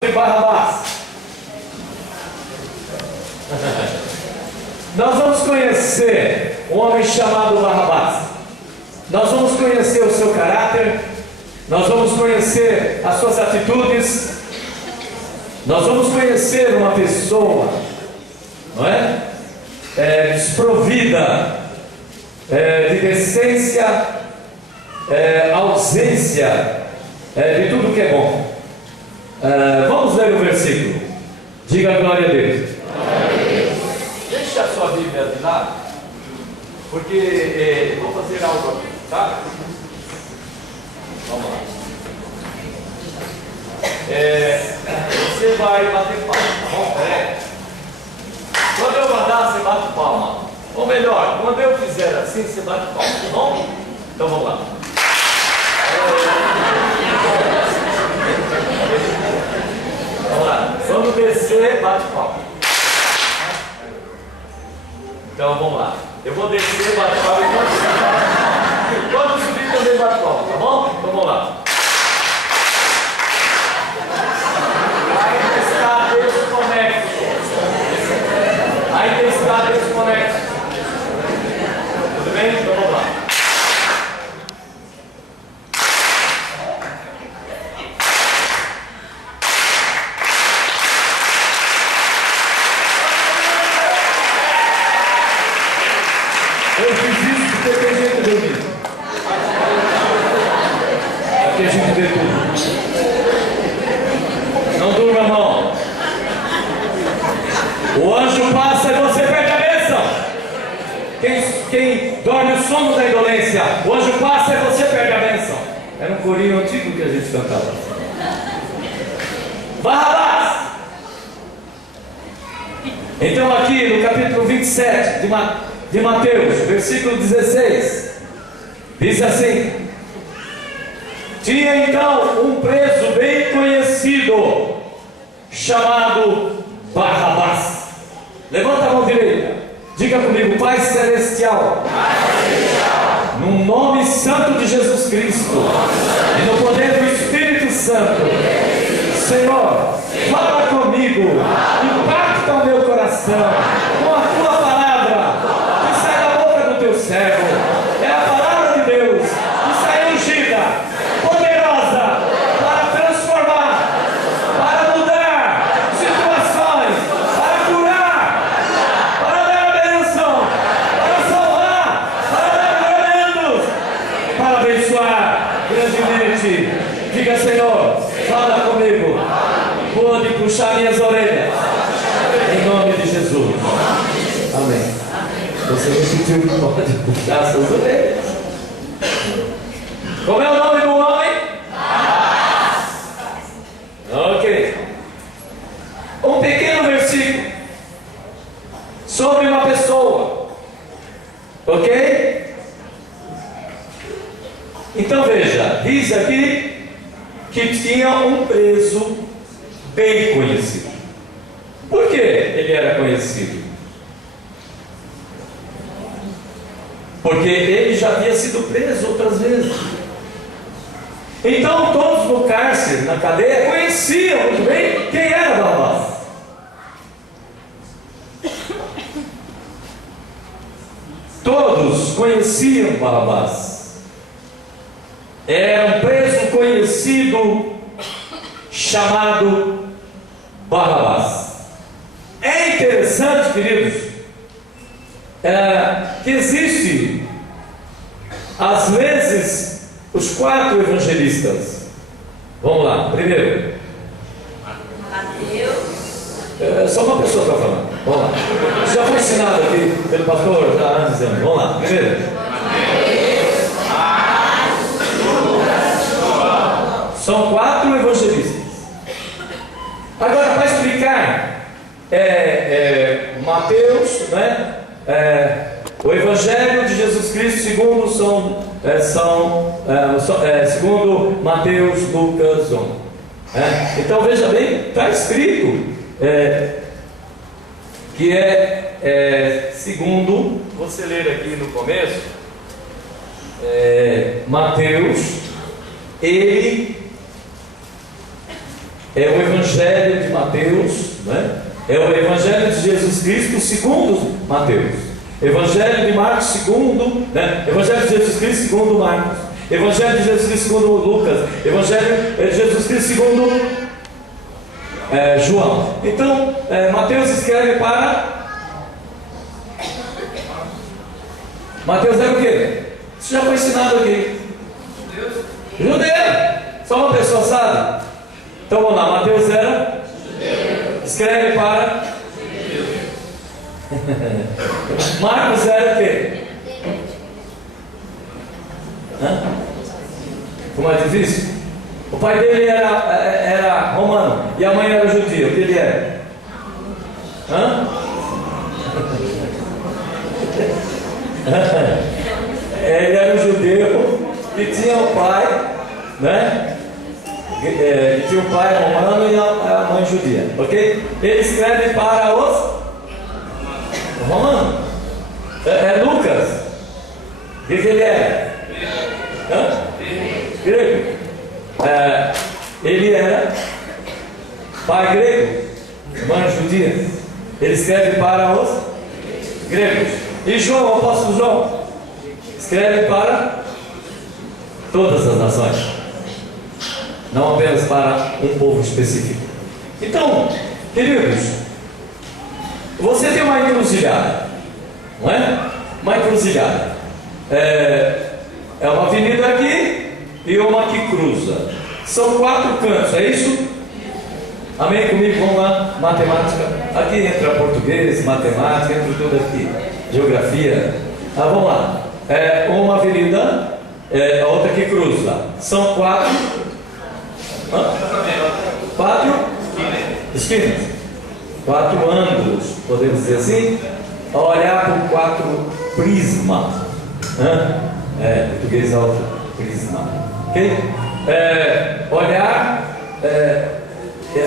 de Barrabás. Nós vamos conhecer um homem chamado Barrabás. Nós vamos conhecer o seu caráter. Nós vamos conhecer as suas atitudes. Nós vamos conhecer uma pessoa, não é? Desprovida de decência, ausência de tudo que é bom. Vamos ler o versículo. Diga a glória a Deus. Deixa a sua Bíblia de lado, porque eu vou fazer algo aqui, tá? Vamos lá. Você vai bater palma, tá bom? Quando eu mandar, você bate palma. Ou melhor, quando eu fizer assim, você bate palma, tá bom? Então vamos lá. Vamos lá. Quando descer, bate palma. Então vamos lá. Eu vou descer, bate palma e quando subir também bate palma, tá bom? Então vamos lá. Ainda está desconexo. Ainda está desconexo. Tudo bem? Então vamos lá. Eu fiz isso porque tem gente dormindo. Aqui a gente vê tudo. Não durma, irmão. O anjo passa e você perde a bênção. Quem dorme o sono da indolência, o anjo passa e você perde a bênção. Era um corinho antigo que a gente cantava. Barrabás. Então aqui no capítulo 27 de Mateus, versículo 16, diz assim: tinha então um preso bem conhecido, chamado Barrabás. Levanta a mão direita, diga comigo: Pai Celestial, no nome santo de Jesus Cristo e no poder do Espírito Santo, Senhor, fala comigo, impacta o meu coração com a tua palavra que sai da boca do teu servo. É a palavra de Deus que sai ungida, poderosa, para transformar, para mudar situações, para curar, para dar a bênção, para salvar, para dar livramentos, para abençoar grandemente. Diga: Senhor, fala comigo, pode puxar minhas orelhas, em nome de Jesus. Amém. Você repetiu que pode puxar suas orelhas. Como é o nome do homem? Ok. Um pequeno versículo sobre uma pessoa. Ok? Então veja, diz aqui que tinha um preso bem conhecido. Por que ele era conhecido? Porque ele já havia sido preso outras vezes. Então todos no cárcere, na cadeia, conheciam muito bem quem era Barrabás. Todos conheciam Barrabás. Era um preso conhecido chamado Barrabás. É interessante, queridos, que existe, às vezes, os 4 evangelistas. Vamos lá, primeiro. Mateus. Só uma pessoa está falando. Vamos lá. Já foi ensinado aqui pelo pastor já antes. Vamos lá, primeiro. São 4 evangelistas. Agora, para explicar, Mateus, né? O Evangelho de Jesus Cristo segundo segundo Mateus, Lucas, João. Então veja bem, está escrito que segundo, você ler aqui no começo, Mateus, ele é o Evangelho de Mateus, né? É o Evangelho de Jesus Cristo segundo Mateus. Evangelho de Marcos segundo, né? Evangelho de Jesus Cristo segundo Marcos. Evangelho de Jesus Cristo segundo Lucas. Evangelho de Jesus Cristo segundo João. Então, Mateus escreve para... Mateus era o quê? Isso já foi ensinado aqui. Judeu. Só uma pessoa sabe? Então vamos lá, Mateus era? Escreve para? Marcos era o quê? Foi mais difícil? O pai dele era romano e a mãe era judia. O que ele era? Ele era um judeu que tinha um pai, né? Que tinha um pai romano e a mãe judia, ok? Ele escreve para os romanos. Lucas. O que ele era? Grego. Ele era pai grego, mãe judia. Ele escreve para os gregos. E João, o apóstolo João, escreve para todas as nações, não apenas para um povo específico. Então, queridos, você tem uma encruzilhada, não é? Uma encruzilhada. É uma avenida aqui e uma que cruza. São 4 cantos, é isso? Amém comigo? Vamos lá, matemática. Aqui entra português, matemática, entra tudo aqui. Geografia. Vamos lá. Uma avenida, a outra que cruza. São 4 esquinas. 4 ângulos, podemos dizer assim. A olhar por 4 prismas. Português é outro prisma. Ok? Olhar.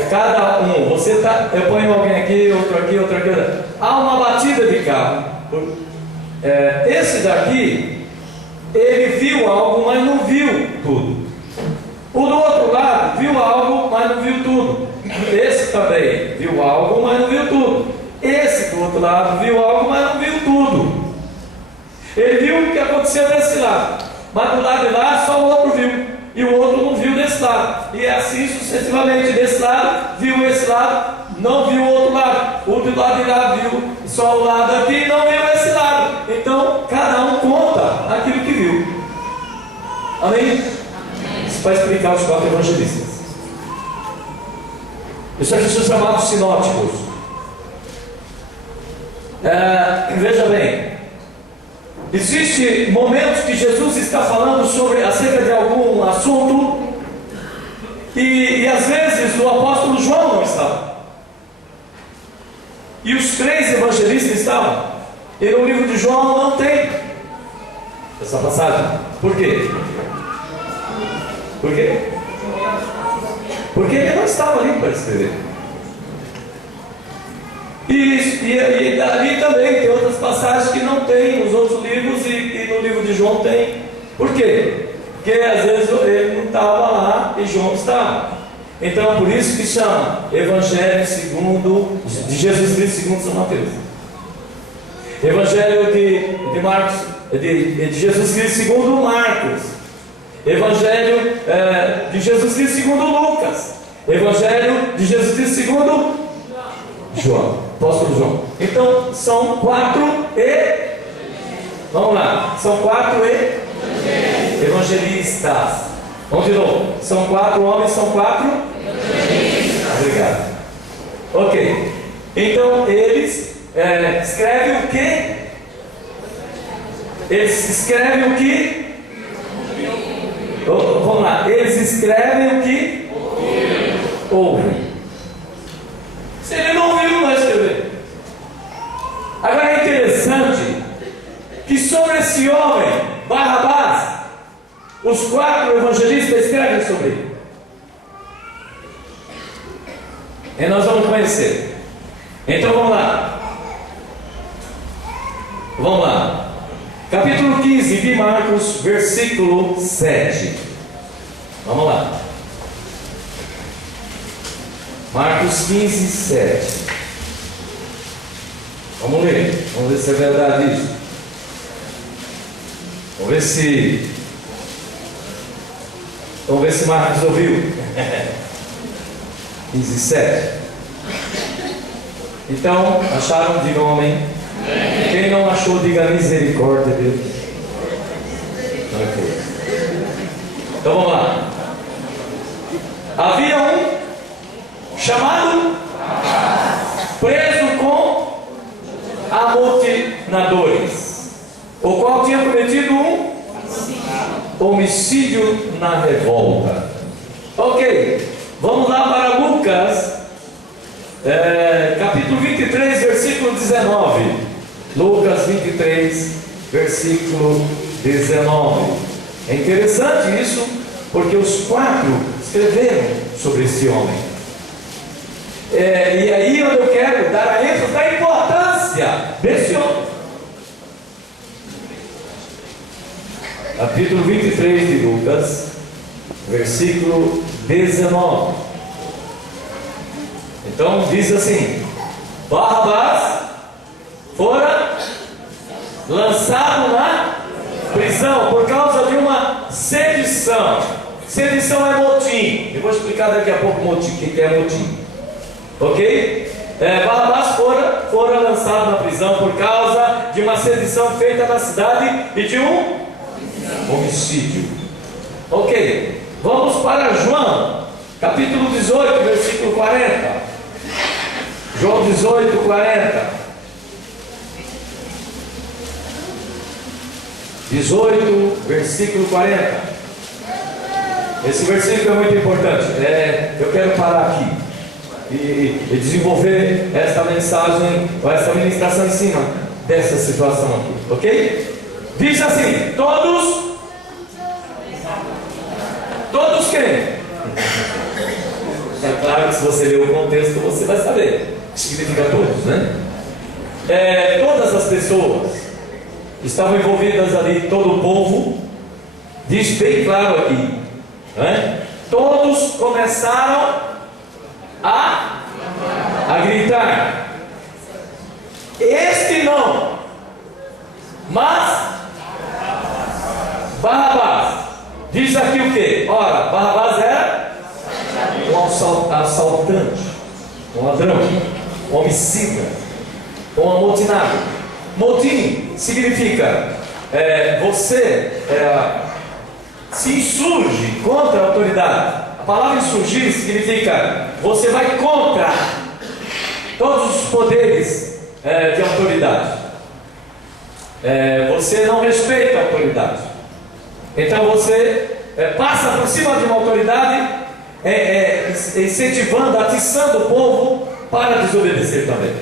Cada um. Você tá. Eu ponho alguém aqui, outro aqui, outro aqui. Há uma batida de carro. Esse daqui, ele viu algo, mas não viu tudo. O do outro lado viu algo, mas não viu tudo. Esse também viu algo, mas não viu tudo. Esse do outro lado viu algo, mas não viu tudo. Ele viu o que aconteceu desse lado, mas do lado de lá só o outro viu, e o outro não viu desse lado. E é assim sucessivamente. Desse lado viu esse lado, não viu o outro lado. O do lado de lá viu só o lado aqui, não viu esse lado. Então cada um conta aquilo que viu. Amém? Isso vai explicar os 4 evangelistas. Isso aqui são chamados sinóticos. Veja bem, existem momentos que Jesus está falando acerca de algum assunto e às vezes o apóstolo João não estava. E os 3 evangelistas estavam. E no livro de João não tem essa passagem. Por quê? Por quê? Porque ele não estava ali para escrever. E dali também tem outras passagens que não tem nos outros livros e no livro de João tem. Por quê? Porque às vezes ele não estava lá e João estava. Então é por isso que chama Evangelho de Jesus Cristo segundo São Mateus. Evangelho de Marcos, de Jesus Cristo segundo Marcos. Evangelho de Jesus Cristo segundo Lucas. Evangelho de Jesus Cristo segundo João, apóstolo João. Então são 4 vamos lá, são 4 evangelistas. Vamos de novo. São 4 homens, são 4 evangelistas. Obrigado. Ok. Então eles escrevem o quê? Eles escrevem o que? Vamos lá. Eles escrevem o que? Ouvem. Se ele não ouviu, não vai escrever. Agora é interessante que sobre esse homem, Barrabás, os 4 evangelistas escrevem sobre ele. E nós vamos conhecer. Então vamos lá. Vamos lá. Capítulo 15 de Marcos, versículo 7. Vamos lá. Marcos 15, 7. Vamos ler, vamos ver se é verdade isso. Vamos ver se Marcos ouviu. 15, 7. Então, acharam? Digam amém. Quem não achou, diga misericórdia de Deus. Ok. Então vamos lá. Havia um chamado preso com amotinadores, o qual tinha cometido um homicídio na revolta. Ok, vamos lá para Lucas, capítulo 23, versículo 19. Lucas 23, versículo 19. É interessante isso, porque os 4 escreveram sobre esse homem. E aí onde eu quero dar a ênfase da importância desse homem. Capítulo 23 de Lucas, versículo 19. Então diz assim: Barrabás fora lançado na prisão por causa de uma sedição. Sedição é motim. Eu vou explicar daqui a pouco motim, o que é motim. Ok? Barrabás fora lançado na prisão por causa de uma sedição feita na cidade e de um homicídio. Ok, vamos para João, capítulo 18, versículo 40. João 18, 40. 18, versículo 40. Esse versículo é muito importante. Eu quero parar aqui e desenvolver esta mensagem, ou esta ministração em cima dessa situação aqui, ok? Diz assim: todos quem? É claro que se você ler o contexto você vai saber. Significa todos, né? Todas as pessoas estavam envolvidas ali, todo o povo. Diz bem claro aqui, né? Todos começaram a gritar: este não, mas Barrabás. Diz aqui o que? Ora, Barrabás era um assaltante, um ladrão, um homicida, um amotinado. Motim significa você se insurge contra a autoridade. A palavra insurgir significa você vai contra todos os poderes de autoridade. Você não respeita a autoridade. Então você passa por cima de uma autoridade, incentivando, atiçando o povo para desobedecer também.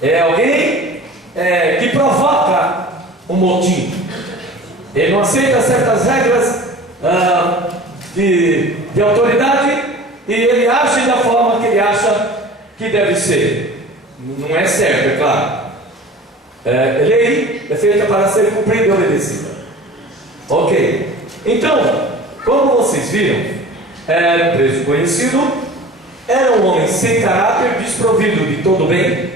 É alguém que provoca um motim. Ele não aceita certas regras de autoridade e ele age da forma que ele acha que deve ser. Não é certo, é claro. Lei é feita para ser cumprida e obedecida. Ok, então, como vocês viram, era um preso conhecido, era um homem sem caráter, desprovido de todo bem,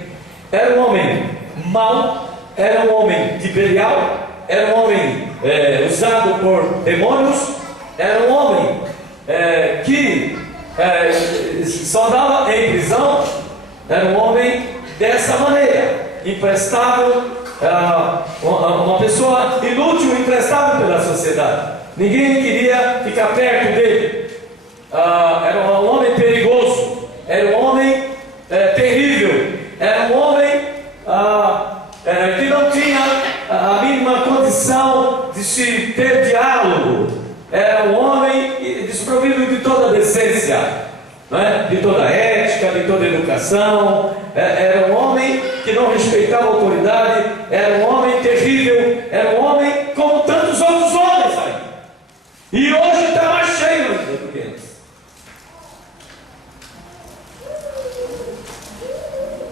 era um homem mau, era um homem de Belial, era um homem usado por demônios, era um homem que só andava em prisão, era um homem dessa maneira, imprestável. Uma pessoa inútil, imprestável pela sociedade. Ninguém queria ficar perto dele. Era um homem perigoso, era um homem terrível, era um homem que não tinha a mínima condição de se ter diálogo. Era um homem desprovido de toda decência, não é? De toda ética, de toda educação. Era um homem que não respeitava a autoridade, era um homem terrível, era um homem como tantos outros homens aí. E hoje está mais cheio do que antes.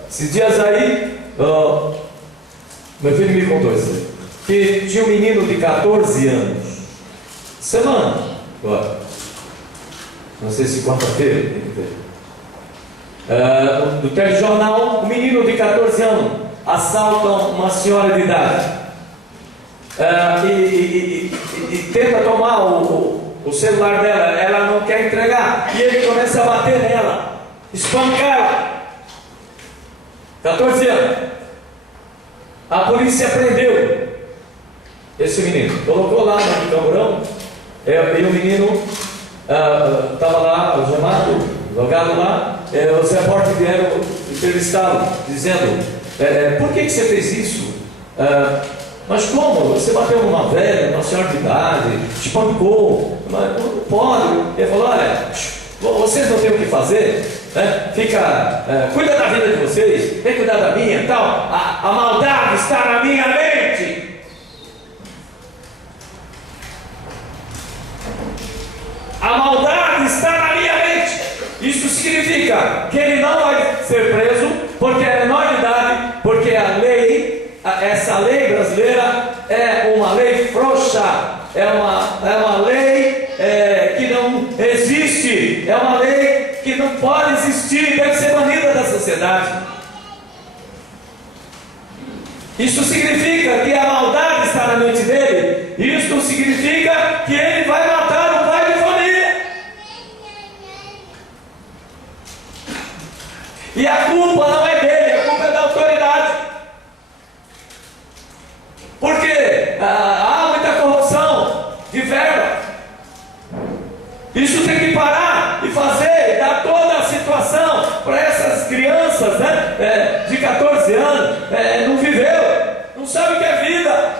Esses dias aí, meu filho me contou isso, que tinha um menino de 14 anos, semana, agora, não sei se quarta-feira, do telejornal, um menino de 14 anos assalta uma senhora de idade e tenta tomar o celular dela. Ela não quer entregar e ele começa a bater nela, espancar ela. 14 anos. A polícia prendeu esse menino, colocou lá no camburão, e o menino estava lá algemado, jogado lá. Os repórteres vieram entrevistá-lo, dizendo: por que você fez isso? Mas como? Você bateu numa velha, numa senhora de idade, espancou, mas não pode. Ele falou: olha, vocês não têm o que fazer, né? Cuida da vida de vocês, vem cuidar da minha e tal. A maldade está na minha mente. A maldade está na minha mente. Isso significa que ele não vai ser preso porque é menor de idade, porque a lei, essa lei brasileira é uma lei frouxa, é uma lei que não existe, é uma lei que não pode existir, deve ser banida da sociedade. Isso significa que a maldade está na mente dele. Isso significa que ele vai matar o pai de família. E a culpa não é dele, a culpa é da autoridade. Porque há muita corrupção de verba. Isso tem que parar e fazer, dar toda a situação para essas crianças, né, de 14 anos, não viveu, não sabe o que é vida.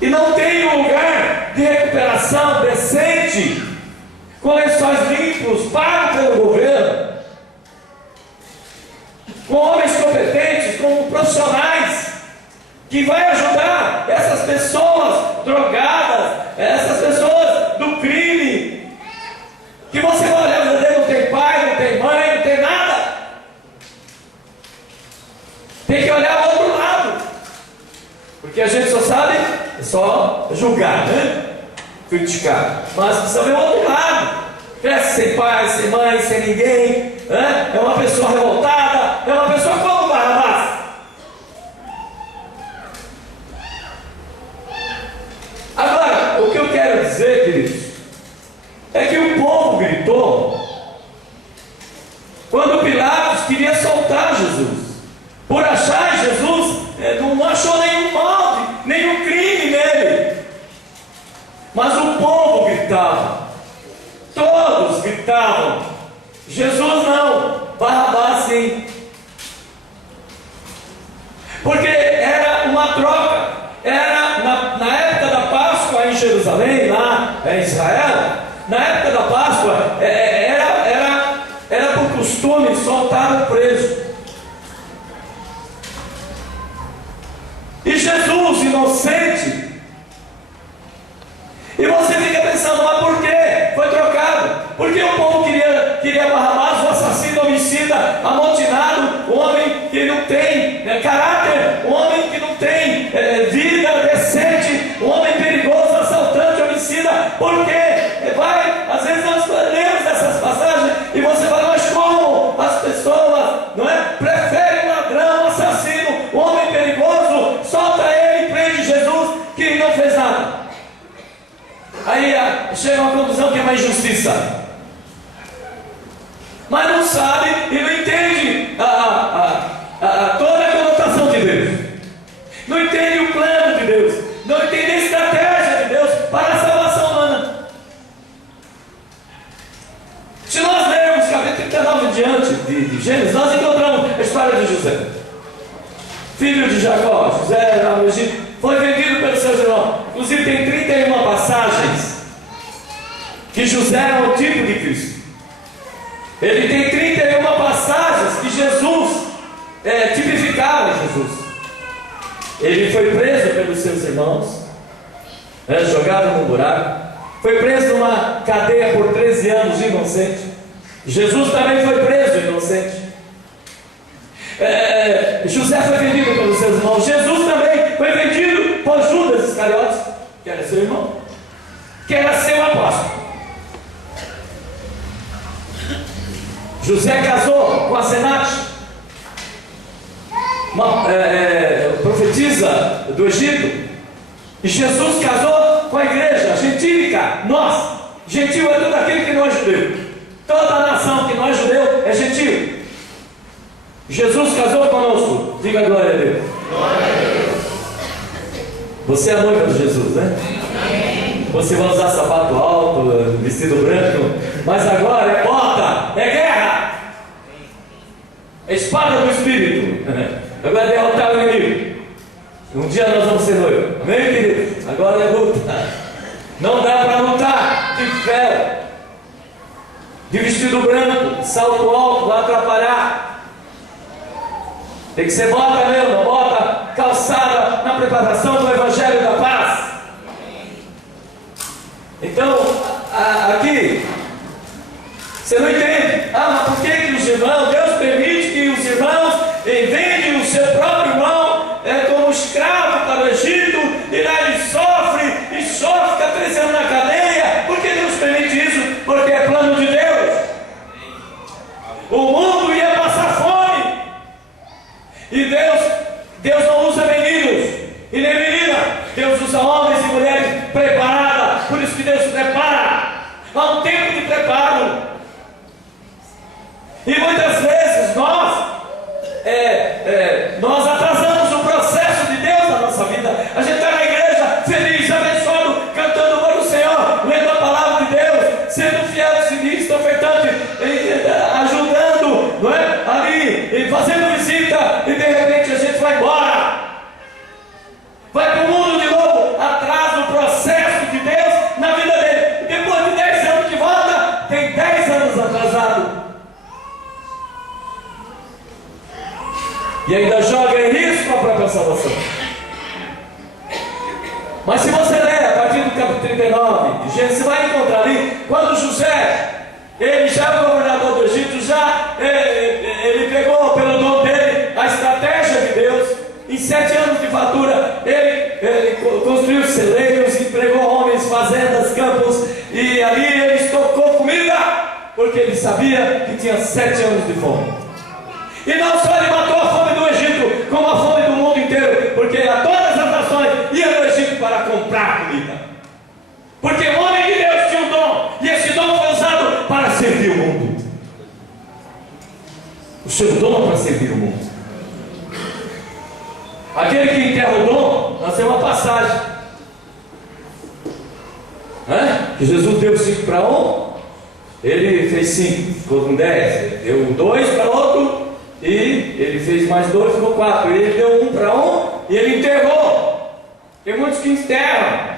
E não tem um lugar de recuperação decente, com lençóis limpos, pagos pelo governo, com homens competentes, com profissionais, que vai ajudar essas pessoas drogadas, essas pessoas do crime, que você vai olhar, não tem pai, não tem mãe, não tem nada. Tem que olhar o outro lado, porque a gente só sabe, só julgar, né? Criticar, mas precisa ver o outro lado. Cresce sem pai, sem mãe, sem ninguém, né? É uma pessoa revoltada, é uma pessoa como Barrabás. Agora, o que eu quero dizer, queridos, é que o povo gritou quando Pilatos queria soltar Jesus, por achar Jesus, não achou nenhum mal, nenhum crime nele. Mas o povo gritava, todos gritavam, Jesus não, Barrabás sim. Porque era uma troca, era na época da Páscoa em Jerusalém, lá em Israel, na época da Páscoa, era por costume soltar o preso. E Jesus, inocente, e você fica pensando, mas por que foi trocado? Porque o povo queria Barrabás, o assassino, homicida, amotinado, o homem que não tem caráter, o homem que não tem vida decente, o homem perigoso, assaltante, homicida. Por quê? Às vezes nós lemos essas passagens e você fala, mas como as pessoas, não é? Preferem um ladrão, um assassino, um homem perigoso, solta ele e prende Jesus, que não fez nada. Aí chega a uma conclusão que é uma injustiça, mas não sabe e não entende toda a conotação de Deus, não entende o plano de Deus, não entende a estratégia de Deus para a salvação humana. Se nós lermos capítulo 39 diante de Gênesis, nós encontramos a história de José, filho de Jacó. José lá no Egito foi vendido pelos seus irmãos. Inclusive tem 31 passagens que José é o tipo de Cristo. Ele tem 31 passagens que Jesus tipificava Jesus. Ele foi preso pelos seus irmãos, jogado num buraco, foi preso numa cadeia por 13 anos inocente. Jesus também foi preso inocente. José foi vendido pelos seus irmãos. Jesus também foi vendido por Judas Iscariotes, que era seu irmão, que era seu apóstolo. José casou com a Senate, profetisa do Egito. E Jesus casou com a igreja gentílica, nós. Gentil é tudo aquilo que não é judeu. Toda a nação que não é judeu é gentil. Jesus casou conosco. Diga glória a Deus. Glória a Deus. Você é a noiva de Jesus, né? Amém. Você vai usar sapato alto, vestido branco, mas agora é bota, é guerra, é espada do Espírito. Agora é derrotar o inimigo. Um dia nós vamos ser noivos. Amém, querido? Agora é luta. Não dá para lutar de ferro, de vestido branco, salto alto, vai atrapalhar. Tem que ser bota mesmo, bota calçada na preparação do Evangelho da Paz. Então, aqui, você não entende. Mas por que os irmãos, Deus permite que os irmãos vendem o seu próprio irmão como escravo para o Egito, e lá ele sofre, fica 13 anos na cadeia? Por que Deus permite isso? Porque é plano de Deus. O mundo ia passar fome, e Deus não usa meninos e nem menina. Deus usa homens e mulheres preparadas. Por isso que Deus prepara. Há um tempo de preparo. E muitas vezes nós atrasamos o processo de Deus na nossa vida. A gente está na igreja feliz, abençoado, cantando para o Senhor, lendo a palavra de Deus, sendo fiel, sinistro, ofertante, ajudando, não é? Ali, fazendo visita, e de repente a gente vai embora. Vai para o mundo de novo, atrasa o processo de Deus na vida dele. Depois de 10 anos de volta, tem 10 anos atrasado. E ainda joga em risco a própria salvação. Mas se você ler a partir do capítulo 39 de Gênesis, você vai encontrar ali, quando José, ele já é o governador do Egito, ele pegou pelo dom dele a estratégia de Deus. Em 7 anos de fartura, ele construiu celeiros, empregou homens, fazendas, campos, e ali ele estocou comida, porque ele sabia que tinha 7 anos de fome. E não só ele matou a fome do Egito, como a fome do mundo inteiro, porque a todas as nações iam no Egito para comprar comida. Porque o homem de Deus tinha um dom, e esse dom foi usado para servir o mundo. O seu dom é para servir o mundo. Aquele que enterra o dom, nós temos uma passagem, que Jesus deu 5 para um, ele fez 5, ficou com 10, deu 2 para outro, e ele fez mais 2, ficou 4, e ele deu 1 para um, e ele enterrou. Tem muitos que enterram,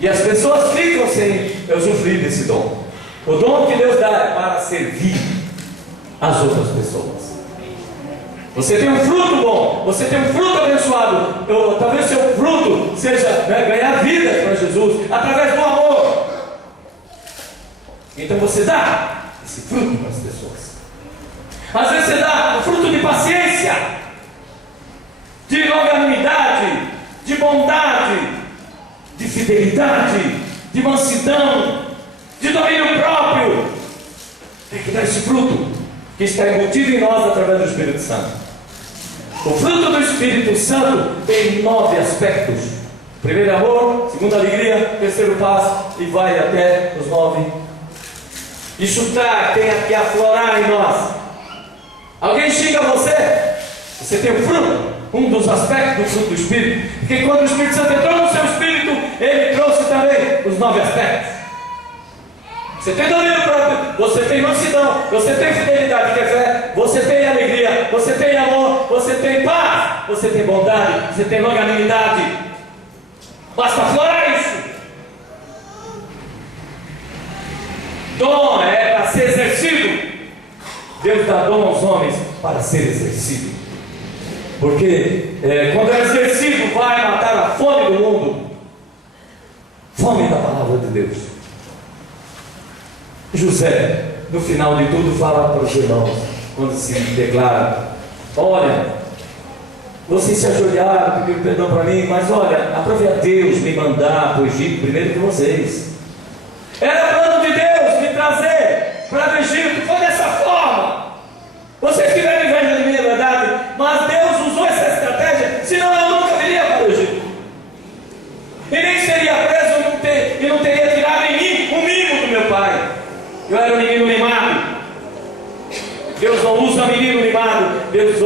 e as pessoas ficam sem usufruir desse dom. O dom que Deus dá é para servir as outras pessoas. Você tem um fruto bom, você tem um fruto abençoado. Talvez seu fruto seja ganhar vidas para Jesus através do amor. Então você dá esse fruto para as pessoas. Às vezes você dá o fruto de paciência, de longanimidade, de bondade, de fidelidade, de mansidão, de domínio próprio. Tem que dar esse fruto que está embutido em nós através do Espírito Santo. O fruto do Espírito Santo tem 9 aspectos. Primeiro, amor. Segundo, alegria. Terceiro, paz. E vai até os 9. Isso tem que aflorar em nós. Alguém xinga você? Você tem um fruto. Um dos aspectos do fruto do Espírito. Porque quando o Espírito Santo entrou no seu Espírito, ele trouxe também os 9 aspectos. Você tem domínio próprio, você tem mansidão, você tem fidelidade, que é fé, você tem alegria, você tem amor, você tem paz, você tem bondade, você tem longanimidade. Basta aflorar isso. Dom é para ser exercido. Deus dá dom aos homens para ser exercido. Porque quando é exercido, vai matar a fome do mundo. Fome da palavra de Deus. José, no final de tudo, fala para os irmãos, quando se declara: olha, vocês se ajoelharam, pediram perdão para mim, mas olha, aprove a Deus me mandar para o Egito primeiro que vocês. Era plano de Deus me trazer para o Egito, foi dessa forma. Vocês tiveram inveja de mim, é verdade, mas Deus usou essa estratégia, senão eu nunca viria para o Egito. E nem seria preso e não teria tirado em mim o mimo do meu pai. Eu era um menino mimado. Deus não usa menino mimado, Deus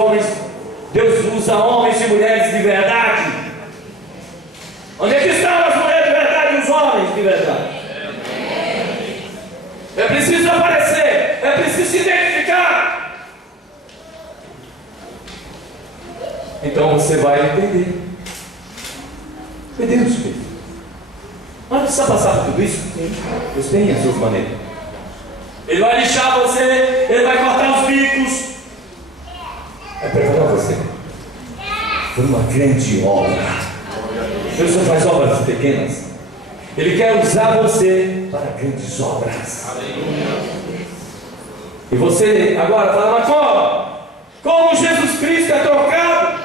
usa homens e mulheres de verdade. Onde é que estão as mulheres de verdade e os homens de verdade? É preciso aparecer, é preciso se identificar. Então você vai entender. Deus, filho. Mas não precisa passar por tudo isso? Deus tem as suas maneiras. Ele vai lixar você, ele vai cortar os bicos. É preparar você por uma grande obra. Deus não faz obras pequenas. Ele quer usar você para grandes obras. E você agora fala, mas como? Como Jesus Cristo é trocado?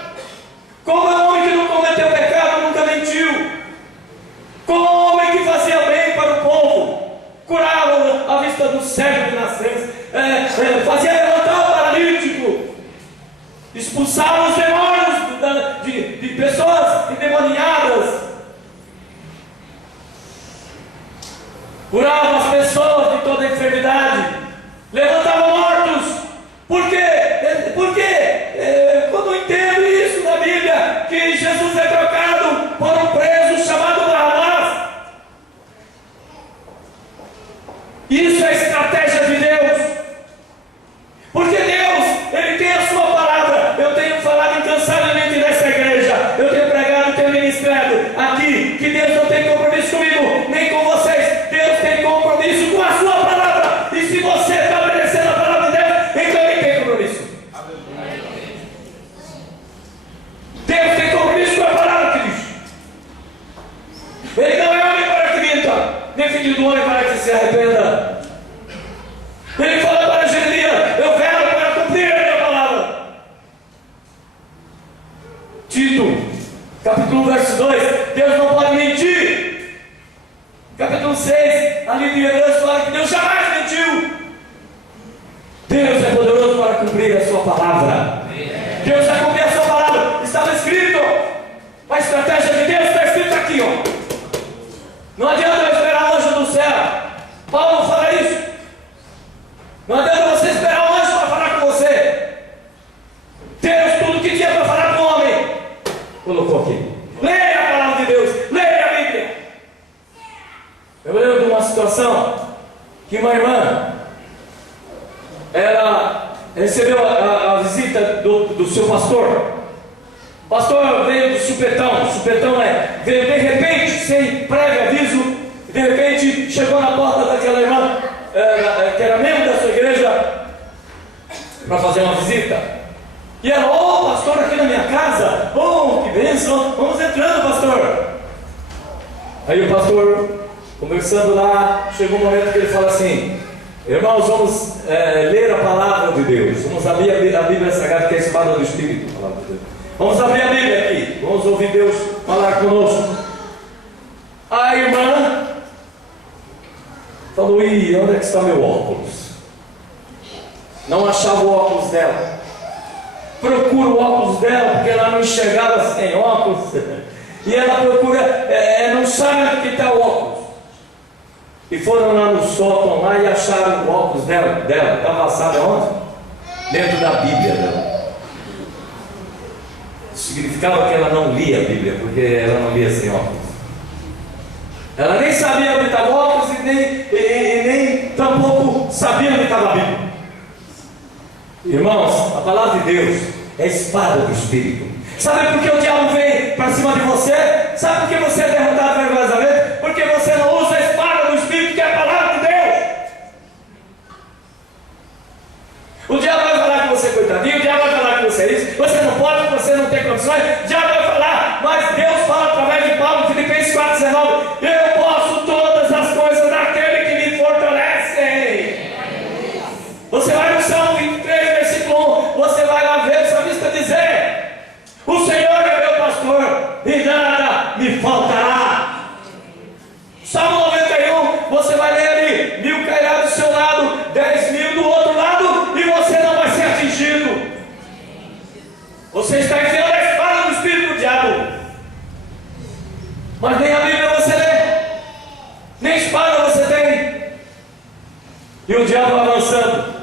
Como é um homem que não cometeu pecado, nunca mentiu? Como um homem que fazia bem para o povo, curava a vista dos cegos de nascença, fazia levantar o paralítico, expulsava os demônios de pessoas endemoniadas, curava as pessoas de toda enfermidade, levantava mortos. Por quê? Porque quando eu entendo isso na Bíblia, que Jesus é trocado por um preso chamado Barrabás, isso é estratégia de Deus. Porque Deus, Ele tem a sua palavra. Eu tenho falado incansavelmente nessa igreja, eu tenho pregado, tenho ministrado aqui, que Deus não tem compromisso comigo, nem com vocês. Deus tem compromisso com a sua palavra. E se você está obedecendo a palavra de Deus, então Ele tem compromisso. Deus tem compromisso com a palavra que diz. Ele não é homem para que minta, nem filho do homem para que se arrependa. Ele fala para Jeremias, eu quero para cumprir a minha palavra. Tito, capítulo 1, verso 2, Deus não pode mentir. Capítulo 6, ali de Hebreus fala que Deus jamais mentiu. Deus é poderoso para cumprir a sua palavra. Deus vai cumprir a sua palavra. Estava escrito. A estratégia de Deus está escrito aqui, ó. Não adianta eu esperar o anjo do céu. Paulo fala isso. Não adianta você esperar o anjo para falar com você. Deus, tudo que tinha para falar com o homem, colocou aqui. Leia a palavra de Deus. Leia a Bíblia. Eu lembro de uma situação que uma irmã, ela recebeu a visita do seu pastor. O pastor veio do supetão. O supetão veio de repente, sem prévio aviso. De repente chegou na porta daquela irmã, que era membro da sua igreja, para fazer uma visita. E ela, pastor, aqui na minha casa. Que bênção, vamos entrando, pastor. Aí o pastor, conversando lá, chegou um momento que ele fala assim: irmãos, vamos ler a palavra de Deus. Vamos abrir a Bíblia Sagrada, que é a espada do Espírito. A palavra de Deus. Vamos abrir a Bíblia aqui. Vamos ouvir Deus falar conosco. A irmã falou: onde é que está meu óculos? Não achava o óculos dela. Procura o óculos dela, porque ela não enxergava sem óculos. E ela procura, não sabe onde está o óculos. E foram lá no sótão lá e acharam o óculos dela. Estava, sabe onde? Dentro da Bíblia dela. Significava que ela não lia a Bíblia, porque ela não lia sem óculos. Ela nem sabia onde estava o óculos e nem tampouco sabia onde estava a Bíblia. Irmãos, a palavra de Deus é a espada do Espírito. Sabe por que o diabo vem para cima de você? Sabe por que você é derrotado vergonhosamente? Porque você não usa a espada do Espírito, que é a palavra de Deus. O diabo vai falar que você é coitadinho, o diabo vai falar que você é isso, você não pode, você não tem condições, o diabo vai falar, mas Deus fala através de Paulo, Filipenses 4,19, eu posso todas as coisas daquele que me fortalece. Você vai no Salmo 23, versículo 1, você vai lá ver o salmista dizer: o Senhor é meu pastor e nada me faltará. E o diabo avançando.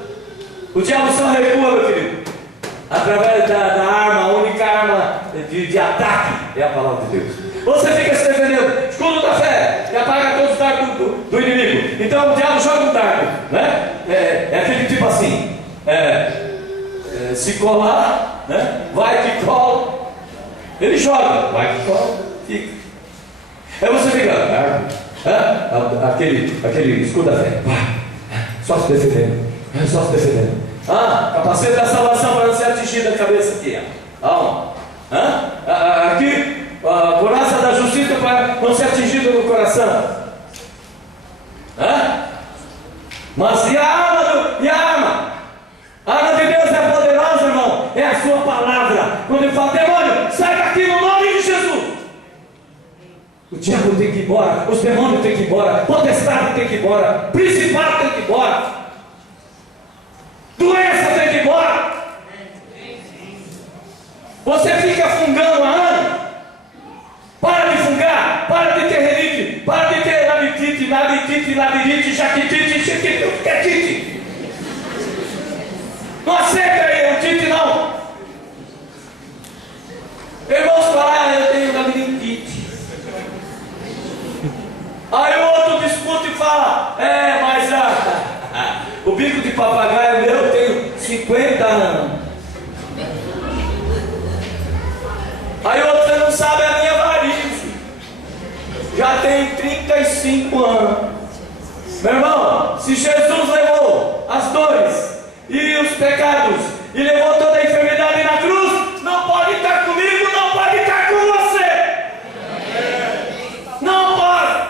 O diabo só recua, meu querido, através da arma, a única arma de ataque é a palavra de Deus. Você fica se defendendo, escudo da fé, e apaga todos os dardos do inimigo. Então o diabo joga um dardo, né? É aquele tipo assim, se colar, né? Vai que cola. Ele joga, vai que cola, fica. Aí você fica, aquele escudo da fé, só se defendendo, só se defendendo. Capacete da salvação para não ser atingido a cabeça aqui, ó. Aqui, a couraça da justiça para não ser atingido no coração. Mas e a arma? A arma de Deus é poderosa, irmão. É a sua palavra. Quando ele fala, demônio, sai daqui no nome de Jesus. O diabo tem que ir embora, os demônios têm que ir embora, o potestade tem que ir embora, o principado tem que ir embora, doença tem que ir embora. Você fica fungando há anos. Para de fungar, para de ter renite, para de ter labirite, jaquitite, chiquitite. Não aceita aí, tite não. Irmãos, falar, eu tenho labirintite. Aí o outro discute e fala, mas o bico de papagaio meu, eu tenho 50 anos. Aí o outro, você não sabe a minha varize, já tem 35 anos. Meu irmão, se Jesus levou as dores e os pecados e levou toda a enfermidade na cruz, não pode estar comigo, não pode estar com você. Não pode.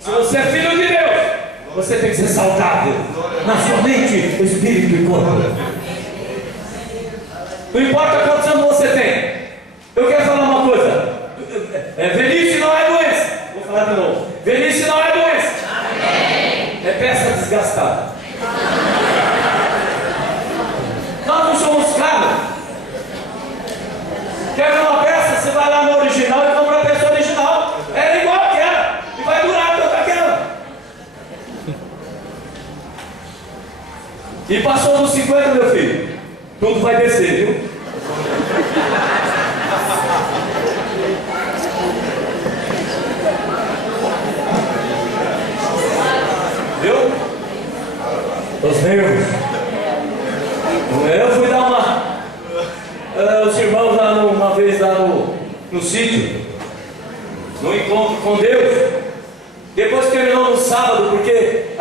Se você é filho de Deus, você tem que ser saudável na sua mente, espírito e corpo. Não importa quantos anos você tem. Eu quero falar uma coisa. Velhice não é doença. Vou falar de novo. Velhice não é doença. Amém. É peça desgastada. Nós não somos carros. Quer ver uma peça? Você vai lá no original e compra a peça original. Ela é igual àquela. E vai durar toda aquela. E passou dos 50, meu filho. Tudo vai descer, viu? Viu? Os nervos. Eu fui dar os irmãos lá uma vez lá no sítio, no encontro com Deus. Depois terminou no sábado, porque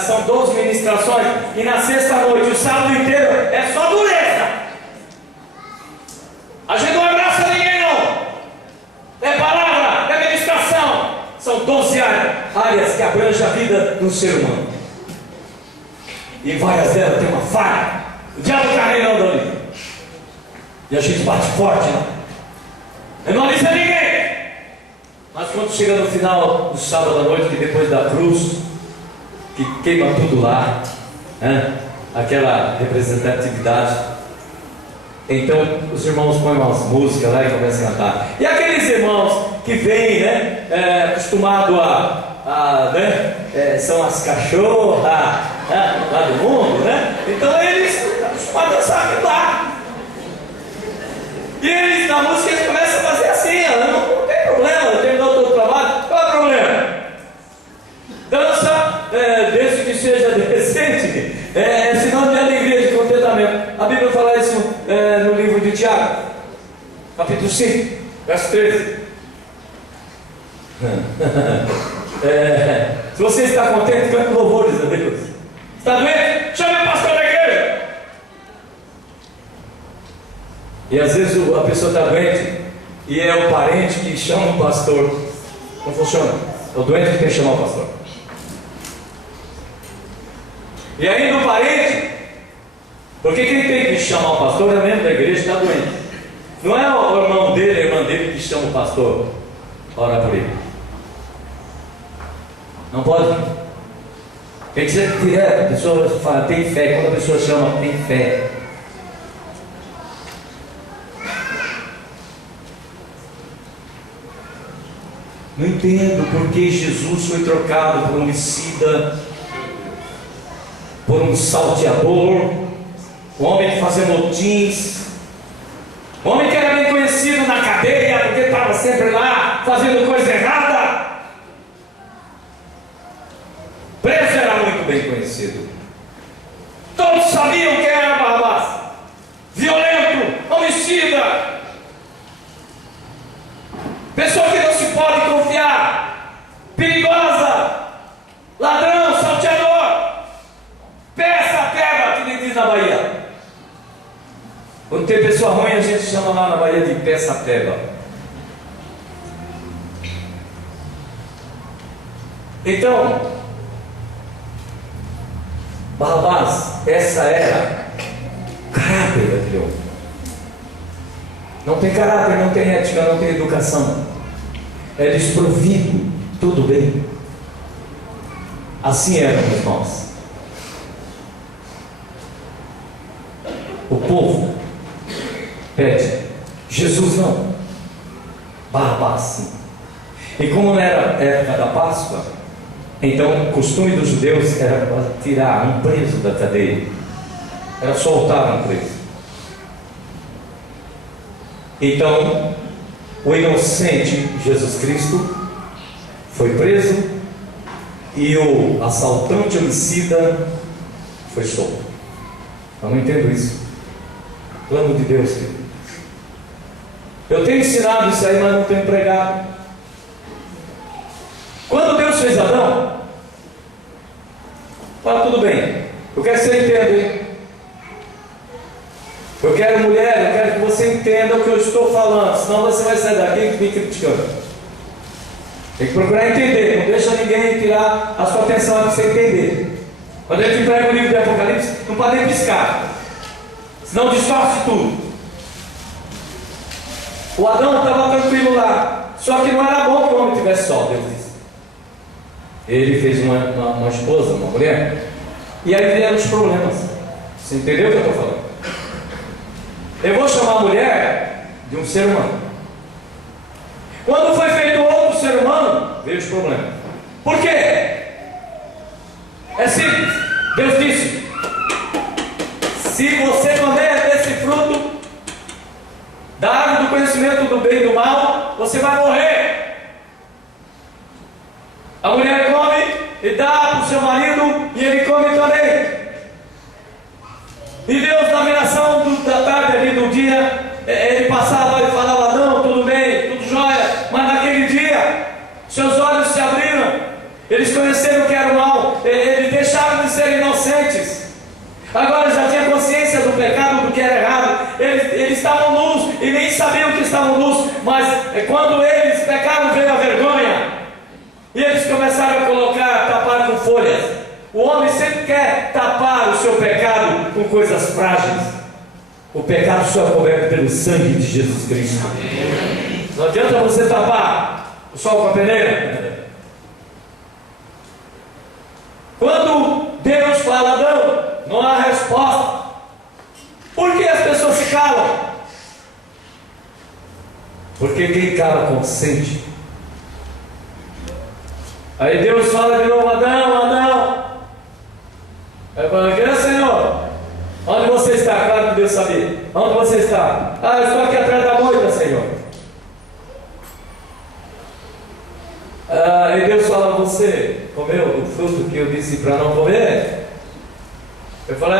são 12 ministrações, e na sexta-noite, o sábado inteiro, é só dureza. A gente não abraça ninguém, não. É palavra, é ministração. São 12 áreas que abrangem a vida do ser humano. E várias delas tem uma falha. O diabo está reinando ali. E a gente bate forte lá. Eu não avisa ninguém. Mas quando chega no final do sábado à noite, que depois da cruz, que queima tudo lá, né? Aquela representatividade, então os irmãos põem umas músicas lá e começam a cantar. E aqueles irmãos que vêm, né, acostumados são as cachorras lá do mundo, né? Então eles estão acostumados a dançar aquilo lá. E eles, na música, eles começam a fazer assim, não tem problema, terminou todo o trabalho, qual é o problema? Dança, desde que seja decente, é sinal de alegria, de contentamento. A Bíblia fala isso no livro de Tiago, capítulo 5, verso 13. Se você está contente, cante louvores a Deus. Está doente? Chame o pastor da igreja. E às vezes a pessoa está doente e é o parente que chama o pastor. Não funciona. É o doente que tem que chamar o pastor. E ainda o parente, porque quem tem que chamar o pastor é mesmo da igreja que está doente. Não é o irmão dele, a irmã dele que chama o pastor. Ora por ele. Não pode. Tem que ser direto. A pessoa fala, tem fé. Quando a pessoa chama, tem fé. Não entendo porque Jesus foi trocado por um homicida. por um salteador, um homem que fazia motins, um homem que era bem conhecido na cadeia, porque estava sempre lá fazendo coisa errada. Preso era muito bem conhecido. Todos sabiam quem era Barrabás. Violento, homicida, pessoa que não se pode confiar, perigosa, ladrão, salteador, peça, pega, que nem diz na Bahia. Quando tem pessoa ruim, a gente chama lá na Bahia de peça, pega. Então, Barrabás, essa era o caráter daquele homem. Não tem caráter, não tem ética, não tem educação. É desprovido, tudo bem. Assim éramos nós. O povo pede, Jesus não, Barrabás sim. E como não era época da Páscoa, então o costume dos judeus era tirar um preso da cadeia, era soltar um preso. Então o inocente Jesus Cristo foi preso e o assaltante homicida foi solto. Eu não entendo isso. Plano de Deus, querido. Eu tenho ensinado isso aí, mas não tenho pregado. Quando Deus fez Adão, fala, tudo bem, eu quero que você entenda, hein? Eu quero, mulher, eu quero que você entenda o que eu estou falando, senão você vai sair daqui e me criticando. Tem que procurar entender, não deixa ninguém tirar a sua atenção para você entender. Quando a gente prega o livro de Apocalipse, não pode nem piscar, senão distorce tudo. O Adão estava tranquilo lá, só que não era bom que o homem tivesse só, Deus disse. Ele fez uma esposa, uma mulher, e aí vieram os problemas. Você entendeu o que eu estou falando? Eu vou chamar a mulher de um ser humano. Quando foi feito outro ser humano, veio os problemas. Por quê? É simples. Deus disse: se você comer desse fruto da árvore do conhecimento do bem e do mal, você vai morrer. A mulher come e dá para o seu marido, e ele come também. E Deus, na viração da tarde ali do dia, ele passava e falava: não, tudo bem, tudo jóia. Mas naquele dia, seus olhos se abriram, eles conheceram o que era o mal, eles deixaram de ser inocentes. Agora já tinha consciência do pecado, do que era errado. Eles estavam nus e nem sabiam que estavam nus. Mas quando eles pecaram, veio a vergonha. E eles começaram a tapar com folhas. O homem sempre quer tapar o seu pecado com coisas frágeis. O pecado só é coberto pelo sangue de Jesus Cristo. Não adianta você tapar o sol com a peneira. Quando Deus fala não, não há resposta. Por que as pessoas se calam? Porque quem cala consente. Aí Deus fala de novo: Adão, Adão. Aí fala: quem é, Senhor? Onde você está? Claro que Deus sabia. Onde você está? Ah, eu estou aqui atrás da moita, Senhor. E Deus fala: você comeu o fruto que eu disse para não comer? Eu falo: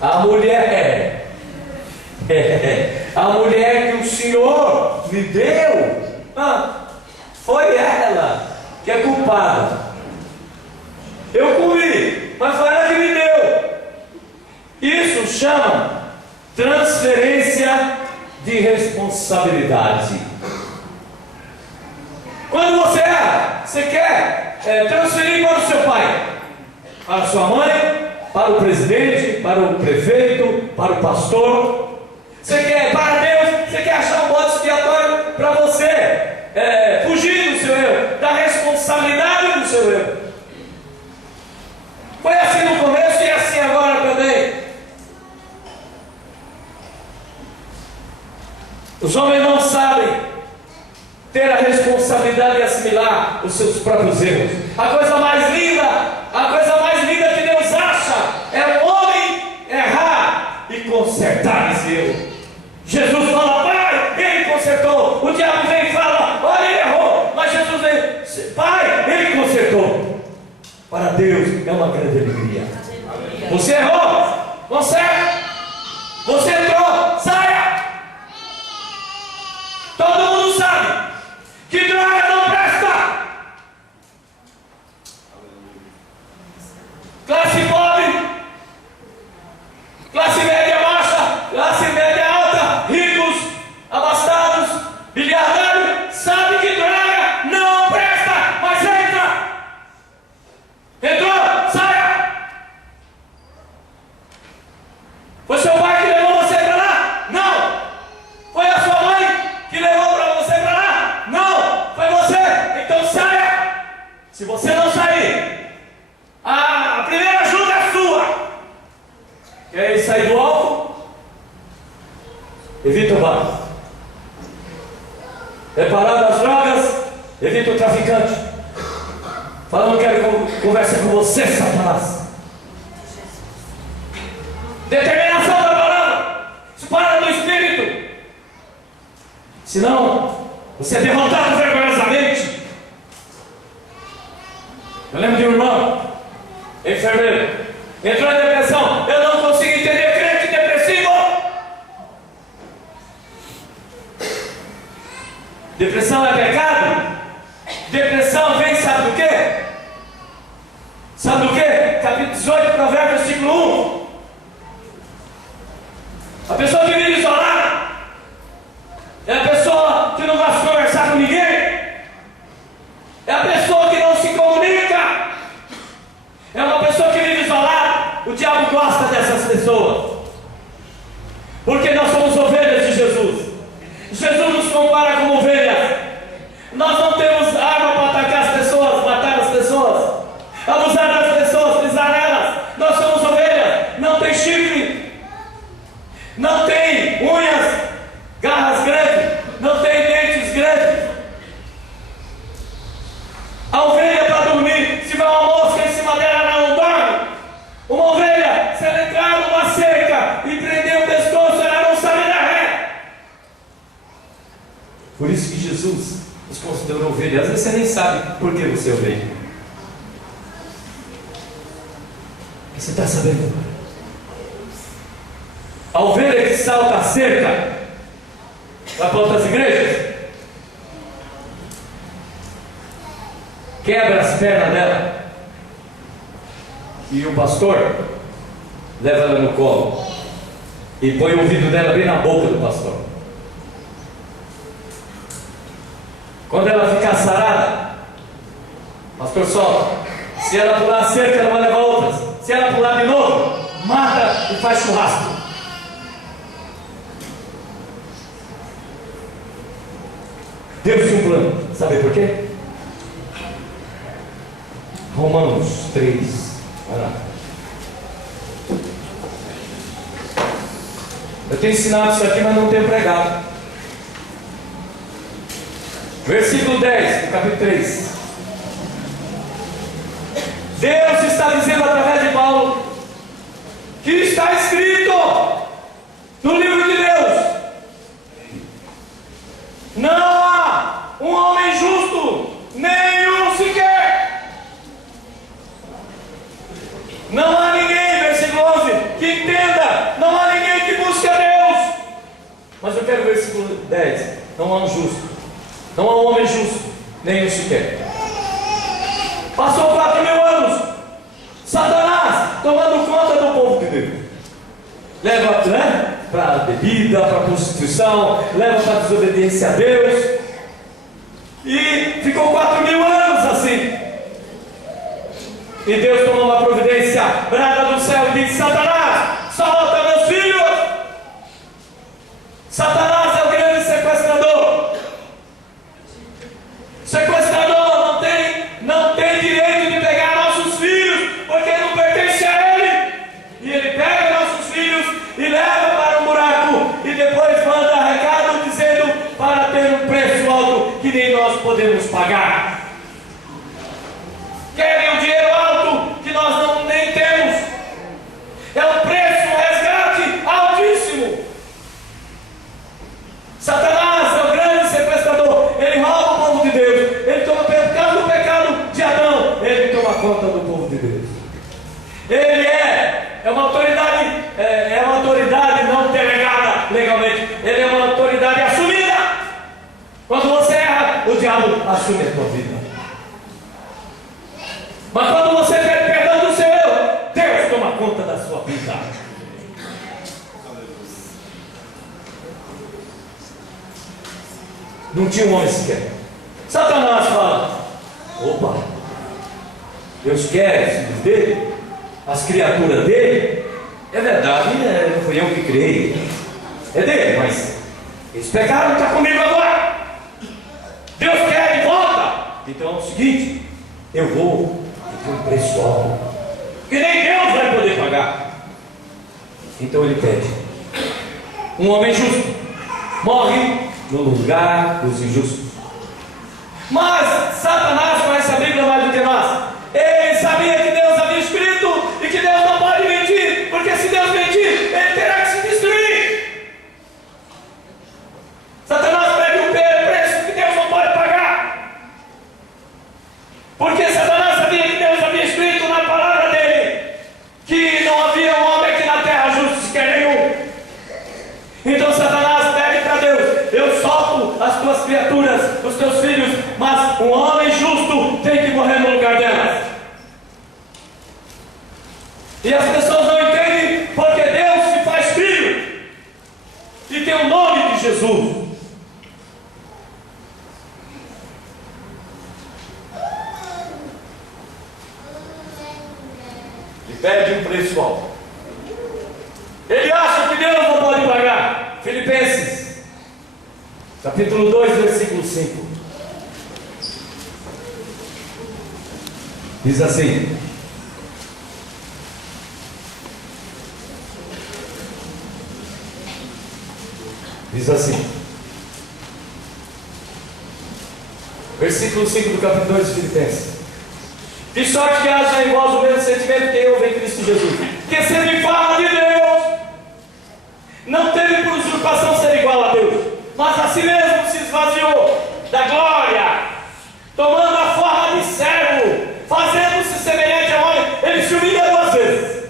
a mulher a mulher que o Senhor me deu, foi ela que é culpada. Eu comi, mas foi ela que me deu. Isso chama transferência de responsabilidade. Quando você quer transferir para o seu pai, para a sua mãe, para o presidente, para o prefeito, para o pastor, você quer, para Deus, você quer achar um bode expiatório para você fugir do seu erro, da responsabilidade do seu erro. Foi assim no começo e é assim agora também. Os homens não sabem ter a responsabilidade de assimilar os seus próprios erros. A coisa mais linda, a coisa mais para Deus é uma grande alegria. Você errou, conserta. Você entrou, saia. Todo mundo sabe que droga não presta. Classe pobre, classe média baixa, classe média alta, ricos, abastados, bilhardários, sabe que droga não presta, mas entra. Entrou, saia. Foi seu pai que levou você para lá? Não. Foi a sua mãe que levou para você para lá? Não. Foi você? Então saia. Se você não sair, a primeira ajuda é sua. Quer sair do alvo? Evita o bar. É parar das drogas? Evita o traficante. Fala, não quero conversa com você, Satanás. Determinação da palavra. Dispara do Espírito. Senão, você é derrotado vergonhosamente. Eu lembro de um irmão, enfermeiro, entrou em depressão. Eu não consigo entender crente depressivo. Depressão é pecado? Depressão vem, sabe do quê? Sabe do quê? Capítulo 18, Provérbios, versículo 1. A pessoa que vive isolada é a pessoa que não gosta de conversar com ninguém. É a pessoa que não se comunica. É uma pessoa que vive isolada. O diabo gosta dessas pessoas, porque nós somos ovelhas de Jesus. Jesus nos compara como ovelhas. Nós não temos arma para atacar as pessoas, matar as pessoas, abusar das pessoas, pisar nelas. Nós somos ovelhas. Não tem chifre, não tem unhas, garras grandes, não tem dentes grandes. A ovelha para dormir, se tiver uma mosca em cima dela, ela não dorme. Uma ovelha, se ela entrar numa cerca e prender o pescoço, ela não sabe dar ré. Por isso que Jesus nos considerou ovelha. Às vezes você nem sabe por que você é ovelha. Você está sabendo? A ovelha que salta a cerca vai para outras igrejas, quebra as pernas dela, e o pastor leva ela no colo e põe o ouvido dela bem na boca do pastor. Quando ela ficar sarada, o pastor solta. Se ela pular a cerca, ela vai levar outras. Se ela pular de novo, mata e faz churrasco. Deus tinha um plano. Sabe por quê? Romanos 3. Vai lá. Eu tenho ensinado isso aqui, mas não tenho pregado. Versículo 10, do capítulo 3. Deus está dizendo através de Paulo que está escrito no livro de Deus: não há um homem justo, nenhum sequer. Não há ninguém, versículo 11, que entenda. Não há ninguém que busque a Deus. Mas eu quero o versículo 10. Não há um justo, não há um homem justo, nenhum sequer. Passou 4.000 anos, Satanás tomando conta do povo de Deus. Leva para a bebida, para a prostituição, leva para a desobediência a Deus. E ficou 4.000 anos assim. E Deus tomou uma providência, brada do céu e disse: Satanás, solta meus filhos. Satanás é o grande sequestrador. Sequestrador não tem direito de pegar nossos filhos, porque não pertence a ele. E ele pega nossos filhos e leva para um buraco, e depois manda recado dizendo para ter um preço alto que nem nós podemos pagar. Querem um dinheiro alto que nós nem temos. É um preço resgatado. conta do povo de Deus. Ele é uma autoridade não delegada legalmente. Ele é uma autoridade assumida. Quando você erra, o diabo assume a tua vida. Mas quando você pede perdão do seu erro, Deus toma conta da sua vida. Não tinha um homem sequer. Satanás fala: opa, Deus quer os filhos dele, as criaturas dele. É verdade, não fui eu que criei, é dele, mas eles pecaram, está comigo agora. Deus quer de volta. Então é o seguinte: eu vou ter um preço alto, que nem Deus vai poder pagar. Então ele pede. Um homem justo morre no lugar dos injustos. Mas Satanás conhece a Bíblia mais do que nós. Ele sabia que Deus havia escrito e que Deus não pode mentir, porque se Deus mentir, ele terá que se destruir. Satanás pede um preço que Deus não pode pagar, porque Satanás sabia que Deus havia escrito na palavra dele que não havia um homem aqui na terra justo sequer nenhum. Então Satanás pede para Deus: eu solto as tuas criaturas, os teus filhos, mas um homem justo tem que morrer no lugar delas. E as pessoas não entendem porque Deus se faz filho e tem o nome de Jesus. E pede um preço alto. Ele acha que Deus não pode pagar. Filipenses capítulo 2, versículo 5 diz assim: versículo 5 do capítulo 2 de Filipenses: de sorte que haja em vós o mesmo sentimento que houve em Cristo Jesus, que sendo em forma de Deus, não teve por usurpação ser igual a Deus, mas a si mesmo se esvaziou da glória, tomando a forma de servo, fazendo-se semelhante a homem. Ele se humilha 2 vezes,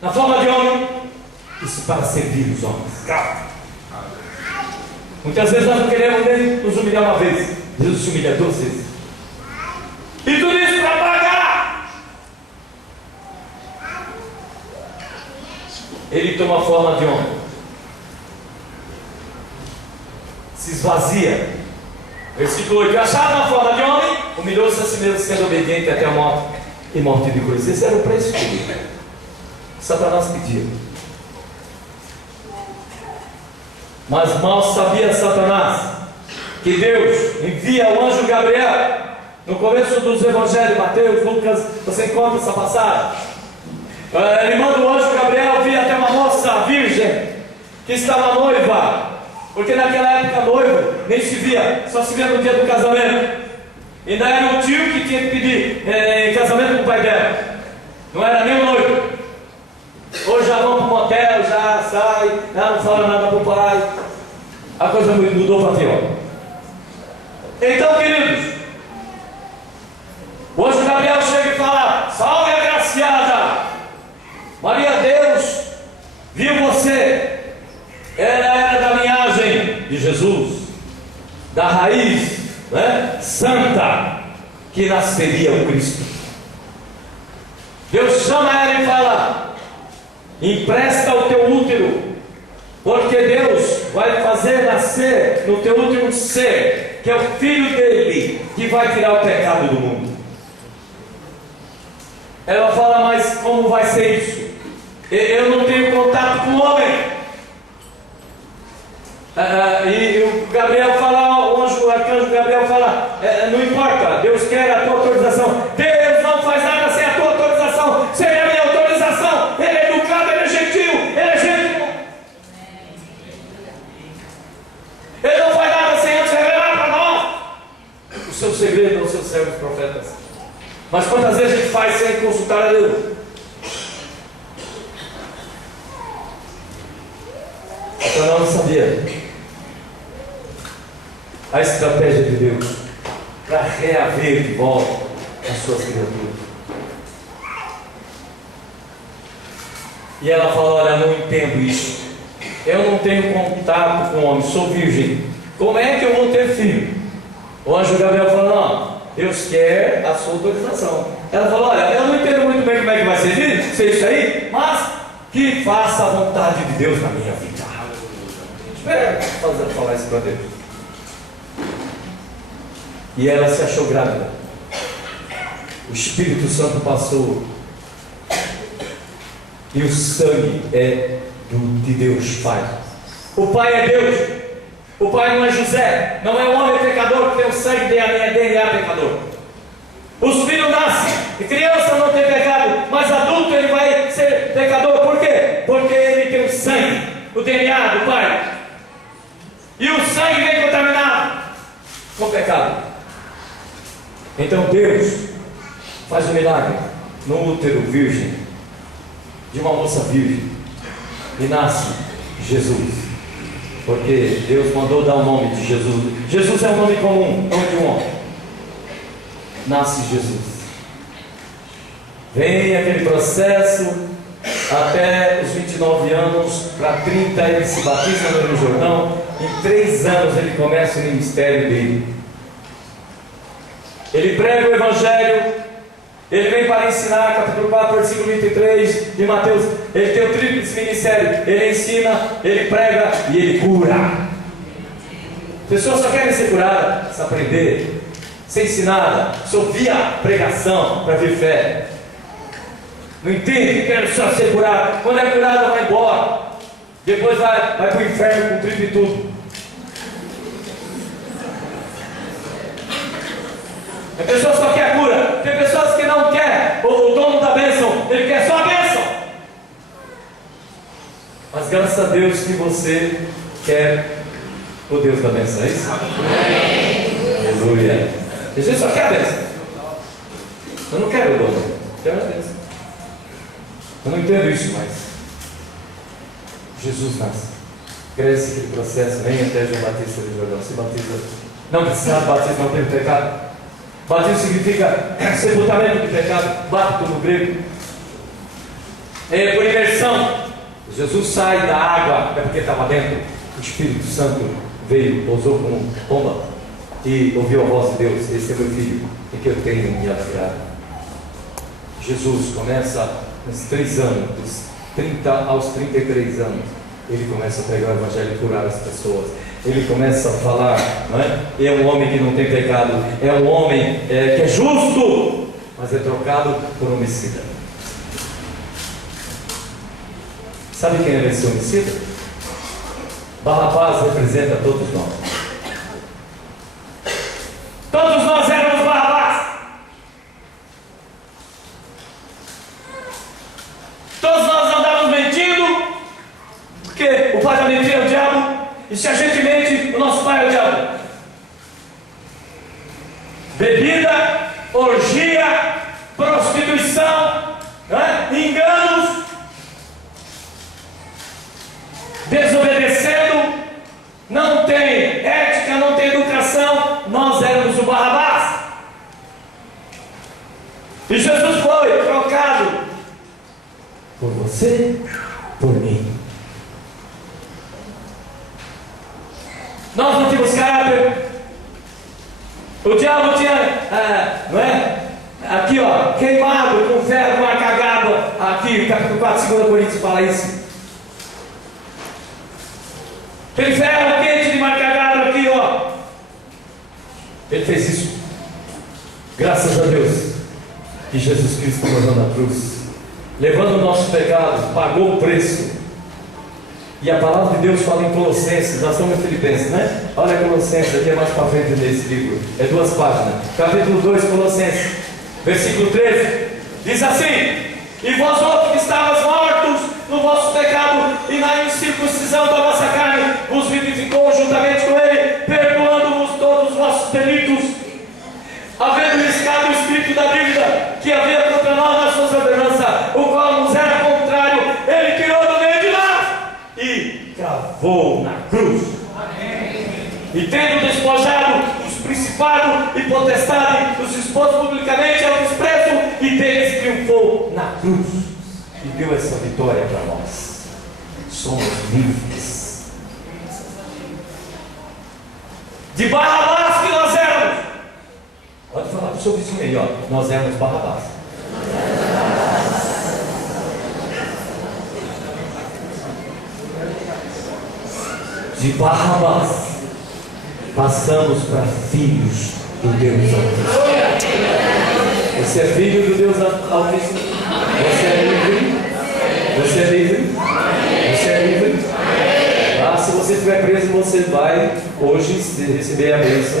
na forma de homem, isso para servir os homens. Muitas vezes nós não queremos nem nos humilhar uma vez. Jesus se humilha 2 vezes, e tudo isso para pagar. Ele toma a forma de homem, se esvazia. Versículo 8: achado na forma de homem, humilhou-se a si mesmo, sendo obediente até a morte e morte de cruz. Esse era o preço que Satanás pedia. Mas mal sabia Satanás que Deus envia o anjo Gabriel. No começo dos evangelhos, Mateus, Lucas, você encontra essa passagem. Ele manda o anjo Gabriel vir até uma moça virgem que estava noiva, porque naquela época noivo nem se via, só se via no dia do casamento. Ainda era o tio que tinha que pedir em casamento com o pai dela, não era nem o noivo. Hoje já vão para o motel, já sai, não fala nada para o pai. A coisa mudou para pior. Então, queridos, o anjo Gabriel chega e fala: salve agraciada, Maria, Deus viu você. Ela era da linhagem de Jesus, da raiz, santa, que nasceria o Cristo. Deus chama ela e fala: empresta o teu útero, porque Deus vai fazer nascer no teu útero um ser, que é o filho dele, que vai tirar o pecado do mundo. Ela fala: mas como vai ser isso? Eu não tenho contato com o homem. E o Gabriel fala, o arcanjo Gabriel fala: não importa, Deus quer a tua autorização. Deus não faz nada sem a tua autorização, sem a minha autorização. Ele é educado, ele é gentil, ele é gentil. Ele não faz nada sem antes revelar para nós o seu segredo aos seus servos profetas. Mas quantas vezes a gente faz sem consultar a Deus? Satanás não sabia a estratégia de Deus para reaver de volta as suas criaturas. E ela fala: olha, não entendo isso. Eu não tenho contato com homem, sou virgem. Como é que eu vou ter filho? O anjo Gabriel falou: não, Deus quer a sua autorização. Ela falou: olha, eu não entendo muito bem como é que vai ser isso aí, mas que faça a vontade de Deus na minha vida. Espera falar isso para Deus. E ela se achou grávida. O Espírito Santo passou. E o sangue é de Deus Pai. O Pai é Deus. O Pai não é José. Não é um homem pecador que tem o sangue DNA pecador. Os filhos nascem. E criança não tem pecado. Mas adulto ele vai ser pecador. Por quê? Porque ele tem o sangue, o DNA do Pai. E o sangue vem contaminado com o pecado. Então Deus faz um milagre no útero virgem de uma moça virgem e nasce Jesus, porque Deus mandou dar o nome de Jesus. Jesus é um nome comum, nome de um homem. Nasce Jesus. Vem aquele processo até os 29 anos, para 30 ele se batiza no Jordão. Em 3 anos ele começa o ministério dele. Ele prega o Evangelho. Ele vem para ensinar, capítulo 4, versículo 23 de Mateus. Ele tem o tríplice ministério. Ele ensina, ele prega e ele cura. As pessoas só querem ser curadas, se aprender, ser ensinada, se ouvir a pregação para ver fé. Não entende que quer só ser curado. Quando é curado, vai embora. Depois vai para o inferno com trigo e tudo. A pessoa só quer a cura. Tem pessoas que não querem o dono da bênção. Ele quer só a bênção. Mas graças a Deus que você quer o Deus da bênção. É isso? Aleluia. Jesus só quer a bênção. Eu não quero o dono. Eu quero a bênção. Eu não entendo isso, mas Jesus nasce, cresce aquele processo, vem até João Batista de Jordão, se batiza. Não precisa de batismo, não tem pecado. Batismo significa sepultamento de pecado, bapto no grego. É por imersão. Jesus sai da água, é porque estava dentro. O Espírito Santo veio, pousou como pomba e ouviu a voz de Deus: esse é meu filho, em que eu tenho me alegrado. Jesus começa nos 3 anos, dos 30 aos 33 anos, ele começa a pregar o Evangelho e curar as pessoas. Ele começa a falar, não é? É um homem que não tem pecado, é um homem que é justo, mas é trocado por homicida. Sabe quem é esse homicida? Barrabás representa todos nós. Todos nós éramos Barrabás. Todos nós andávamos mentindo, porque o pai da mentira é o diabo, e se a gente mente, o nosso pai é o diabo. Bebida, orgia, prostituição, enganos, desobedecendo, não tem ética, não tem educação. Nós éramos o Barrabás. E Jesus foi trocado por você, por mim. Nós não tínhamos caráter. O diabo tinha, não é? Aqui, ó, queimado com ferro, marca d'água. Aqui, capítulo 4, 2 Coríntios fala isso. Tem ferro quente de marca d'água aqui, ó. Ele fez isso. Graças a Deus que Jesus Cristo morreu na cruz, levando o nosso pecado, pagou o preço. E a palavra de Deus fala em Colossenses, nós estamos em Filipenses, né? Olha Colossenses, aqui é mais para frente nesse livro, é 2 páginas. Capítulo 2, Colossenses, versículo 13, diz assim: e vós outros que estavas mortos no vosso pecado e na incircuncisão da vossa carne, vos vivificou juntamente com ele, perdoando-vos todos os vossos delitos, havendo riscado o espírito da dívida que havia contra nós na sua ordenança, o qual nos era contrário, ele tirou do meio de nós e cravou na cruz. Amém. E tendo despojado os principados e potestades, os expôs publicamente ao desprezo, e deles triunfou na cruz. e deu essa vitória para nós. Somos livres. De Barrabás que nós éramos. Pode falar para o seu vizinho aí, ó. Nós éramos Barrabás. De Barrabás passamos para filhos do Deus Altíssimo. Você é filho do Deus Altíssimo? Você é livre? Você é livre? Você é livre? Ah, se você estiver preso, você vai hoje receber a bênção.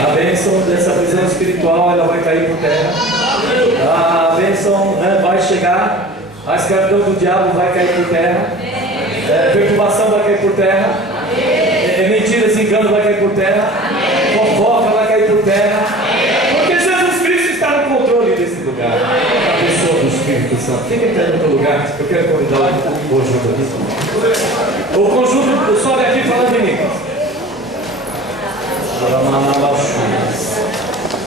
A bênção dessa prisão espiritual, ela vai cair por terra. A bênção, né, vai chegar. A escravidão do diabo vai cair por terra. Perturbação vai cair por terra. Mentiras e engano vai cair por terra. Fofoca vai cair por terra. Porque Jesus Cristo está no controle desse lugar. A pessoa do Espírito Santo. Quem está no outro lugar? Eu quero convidar o conjunto aqui. O conjunto sobe aqui falando em línguas.